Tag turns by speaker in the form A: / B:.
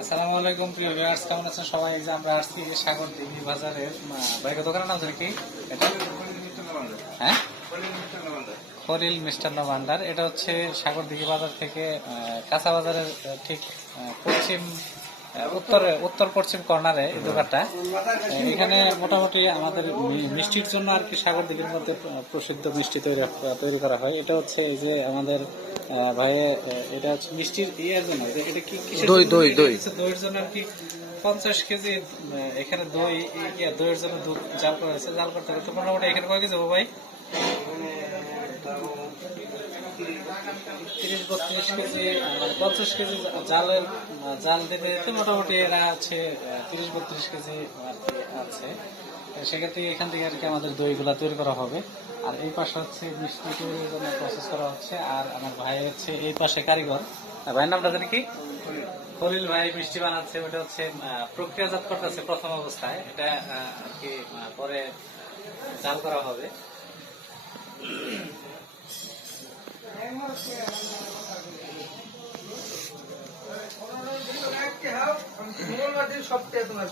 A: আসসালামু আলাইকুম, প্রিয় কেমন আছেন সবাই? যে আমরা সাগর দিঘি বাজারের কি? হ্যাঁ? মিষ্টান্ন এটা হচ্ছে সাগর দিঘি বাজার থেকে কাঁচা বাজারের ঠিক পশ্চিম উত্তরে উত্তর পশ্চিম কর্নারে এই দোকানটা এখানে মোটামুটি আমাদের মিষ্টির জন্য আর কি সাগর দিঘির মধ্যে প্রসিদ্ধ মিষ্টি তৈরি তৈরি করা হয়। এটা হচ্ছে এই যে আমাদের আহ, ভাইয়ে এটা হচ্ছে মিষ্টির ইয়ের জন্য। এটা- কি
B: দই, দই, দই।
A: দইয়ের জন্য আর কি পঞ্চাশ কেজি এখানে দই ইয়ে, দইয়ের জন্য দুধ জাল করা হয়েছে। জাল করতে হবে। তো মোটামুটি এখানে কয় কেজি ভাই? তিরিশ, বত্রিশ কেজি মানে পঞ্চাশ কেজি জালের জাল দিতে দিতে মোটামুটি এরা আছে তিরিশ, বত্রিশ কেজি আছে। সেক্ষেত্রে এখান থেকে আর কি আমাদের দইগুলা তৈরি করা হবে। আর এই পাশে হচ্ছে মিষ্টি তৈরির জন্য প্রসেস করা হচ্ছে। আর আমার ভাই হচ্ছে এই পাশে কারিগর। ভাইয়ের নামটা জানি কি? খলিল ভাই মিষ্টি বানাচ্ছে। ওটা হচ্ছে প্রক্রিয়াজাত করতেছে প্রথম অবস্থায়। এটা আর কি পরে জাল করা হবে।
B: সপ্তাহে তোমার